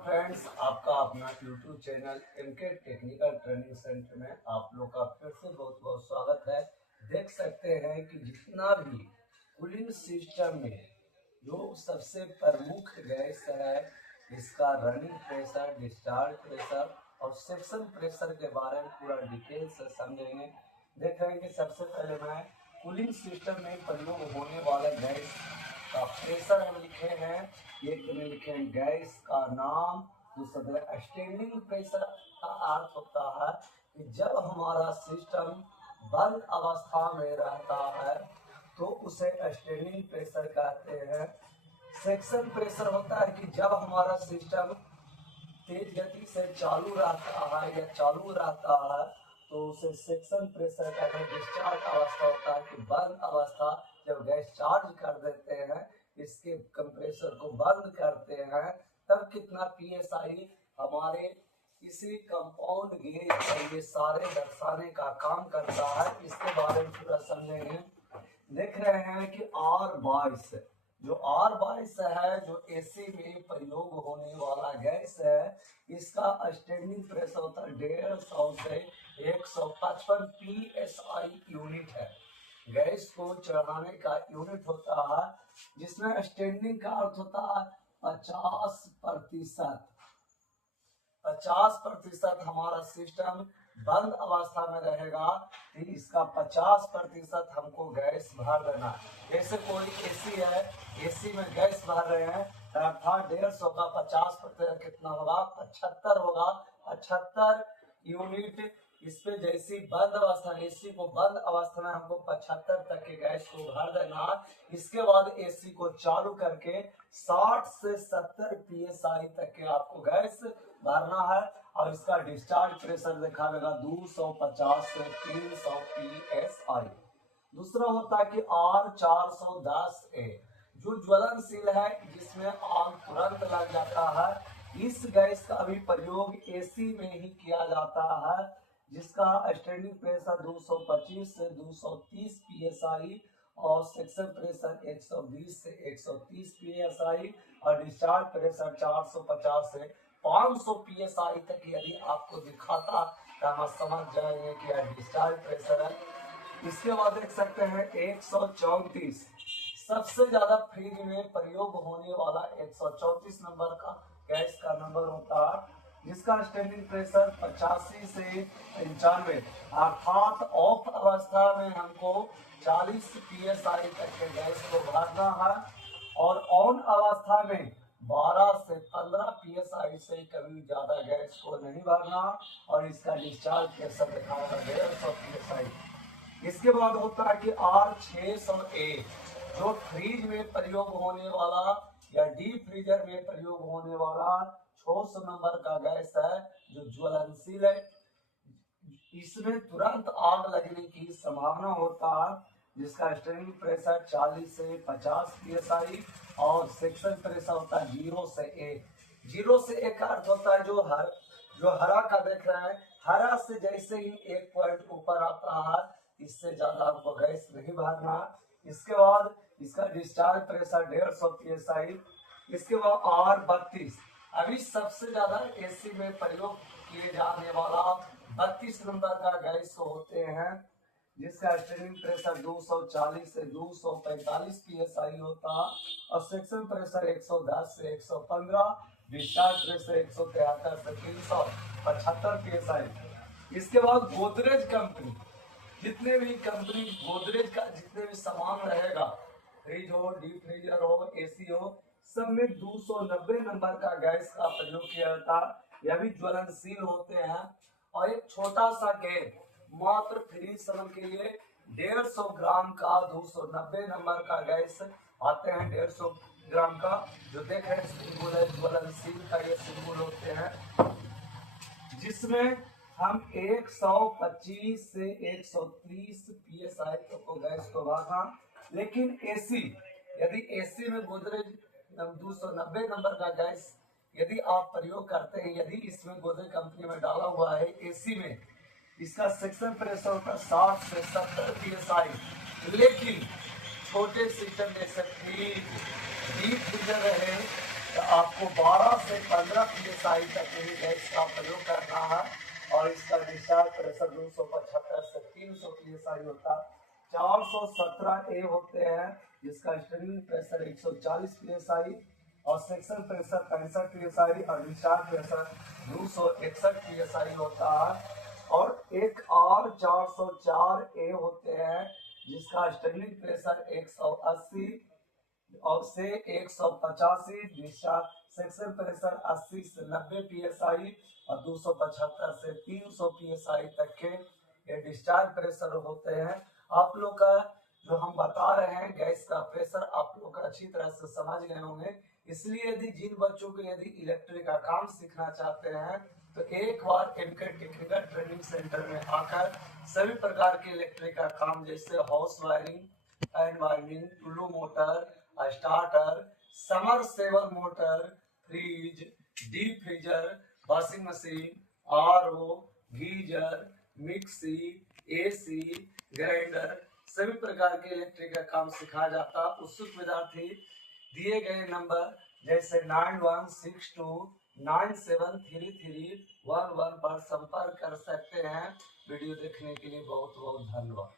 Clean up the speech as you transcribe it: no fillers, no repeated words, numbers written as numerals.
Friends, आपका अपना YouTube channel MK technical training centre में आप लोग का फिर से बहुत बहुत स्वागत है। देख सकते हैं कि जितना भी कूलिंग सिस्टम में जो सबसे प्रमुख गैस है, इसका रनिंग प्रेशर, डिस्चार्ज प्रेशर और सेक्शन प्रेशर के बारे में पूरा डिटेल से समझेंगे। देखेंगे सबसे पहले मैं कूलिंग सिस्टम में प्रयोग होने वाला गैस का प्रेशर हम लिखे हैं। एक में लिखे हैं गैस का नाम, दूसरा स्टैंडिंग प्रेशर का अर्थ होता है कि जब हमारा सिस्टम बंद अवस्था में रहता है तो उसे स्टैंडिंग प्रेशर कहते हैं। सेक्शन प्रेशर होता है कि जब हमारा सिस्टम तेज गति से चालू रहता है या चालू रहता है तो उसे सेक्शन प्रेशर का। डिस्चार्ज अवस्था होता है कि बंद अवस्था, जब गैस चार्ज कर देते हैं, इसके कंप्रेसर को बंद करते हैं, तब कितना पीएसआई हमारे इसी कंपाउंड गेज पर ये सारे दर्शाने का काम करता है। इसके बारे में पूरा समझेंगे। देख रहे हैं कि R22 जो R22 है, जो एसी में प्रयोग होने वाला गैस है, इसका स्टैंडिंग प्रेशर होता है 150 से 155 पीएसआई यूनिट है। गैस को चढ़ाने का यूनिट होता है, जिसमें स्टैंडिंग का अर्थ होता है 50%। 50% हमारा सिस्टम बंद अवस्था में रहेगा तो इसका 50% हमको गैस भर देना। जैसे कोई एसी है, एसी में गैस भर रहे हैं, अर्थात 150 का 50% कितना होगा? 75 होगा। 75 यूनिट इस पे जैसी बंद अवस्था, एसी को बंद अवस्था में हमको 75 तक के गैस को भर देना। इसके बाद एसी को चालू करके 60 से 70 पीएसआई तक के आपको गैस भरना है। और इसका डिस्चार्ज प्रेशर देखा जाएगा 250 से 300 पीएसआई। दूसरा होता है कि R410A जो ज्वलनशील है, जिसमें आग तुरंत लग जाता है। इस गैस का भी प्रयोग एसी में ही किया जाता है, जिसका स्टैंडिंग प्रेशर 225 से 230 पीएसआई और सेक्शन प्रेशर 120 से 130 पीएसआई और डिस्चार्ज प्रेशर 450 से 500 पीएसआई तक यदि आपको दिखाता तो हम समझ जाएंगे कि यह डिस्चार्ज प्रेशर है। इसके बाद देख सकते हैं 134 सबसे ज्यादा फ्रिज में प्रयोग होने वाला 134 नंबर का गैस का नंबर होता है, जिसका स्टैंडिंग प्रेशर 85 से 95, अर्थात ऑफ अवस्था में हमको 40 पीएसआई तक के गैस को भरना है और ऑन अवस्था में 12 से 15 पीएसआई से कभी ज्यादा गैस को नहीं भरना। और इसका डिस्चार्ज प्रेशर दिखाया 150 पीएसआई। इसके बाद होता है कि R600A जो फ्रिज में प्रयोग होने वाला या डीप फ्रीजर में प्रयोग होने वाला 600 नंबर का गैस है, जो ज्वलनशील है। इसमें तुरंत आग लगने की संभावना होता है, जिसका स्टैंडिंग प्रेशर 40 से 50 पीएसआई और सेक्शन प्रेशर होता है 0 से 1। 0 से 1 का अर्थ होता है जो हरा का देख रहे हैं, हरा से जैसे ही 1 पॉइंट ऊपर आता है, इससे ज्यादा हमको गैस नहीं भरना। इसके बाद इसका डिस्चार्ज प्रेशर 150 पीएसआई। इसके बाद R32 अभी सबसे ज्यादा एसी में प्रयोग किए जाने वाला 32 नंबर का गैस होते हैं, जिसका स्टैंडिंग प्रेशर 240 से 245 पीएसआई होता है और सेक्शन प्रेशर 110 से 115, डिस्चार्ज प्रेशर 173 से 375 पीएसआई। इसके बाद गोदरेज कंपनी, जितने भी कंपनी गोदरेज का जितने भी सामान रहेगा, फ्रिज हो, डीप फ्रीजर हो, एसी हो, सब में 290 नंबर का गैस का प्रयोग किया जाता है। यह भी ज्वलनशील होते हैं। और एक छोटा सा गैस मात्र फ्रिज समन के लिए 150 ग्राम का 290 नंबर का गैस आते हैं। 150 ग्राम का जो देख रहे हैं सिंबल है, ज्वलनशील का ये सिंबल होते हैं, जिसमें हम 125 से 130 पीएसआई तक को गैस को भरना। लेकिन एसी, यदि एसी में गोदरेज 290 नंबर का गैस यदि आप प्रयोग करते हैं, यदि इसमें गोदरेज कंपनी में डाला हुआ है एसी में, इसका सेक्शन प्रेशर होता है 60 से 70 पीएसआई। लेकिन छोटे सिस्टम जैसे फ्रिज, डीप फ्रीजर रहे, तो आपको 12 से 15 psi तक ही गैस का प्रयोग करना है और इसका डिस्चार्ज प्रेशर 275 से 300 psi होता है। 417 ए होते हैं जिसका स्ट्रेनिंग प्रेशर 140 psi और सेक्शन प्रेशर 65 psi और डिस्चार्ज प्रेशर 261 psi होता है। और एक और 404 ए होते हैं जिसका स्ट्रेनिंग प्रेशर 180 और से 185, डिस्चार्ज सेक्शन प्रेशर 80 से 90 psi और 275 से 300 psi तक के ये डिस्चार्ज प्रेशर होते हैं। आप लोग का जो हम बता रहे हैं गैस का प्रेशर आप लोग अच्छी तरह से समझ गए होंगे। इसलिए यदि जिन बच्चों को यदि इलेक्ट्रिक का काम सीखना चाहते हैं तो एक बार इनके टेक्निकल ट्रेनिंग सेंटर में आकर सभी प्रकार के इलेक्ट्रिक का काम जैसे house wiring, fan wiring, Tullu motor, starter, submersible motor, fridge, deep freezer, washing machine, RO, geyser, mixie, AC, grinder सभी प्रकार के इलेक्ट्रिक का काम सिखाया जाता है। उत्सुक विद्यार्थी दिए गए नंबर जैसे 9162973311 पर संपर्क कर सकते हैं। वीडियो देखने के लिए बहुत बहुत धन्यवाद।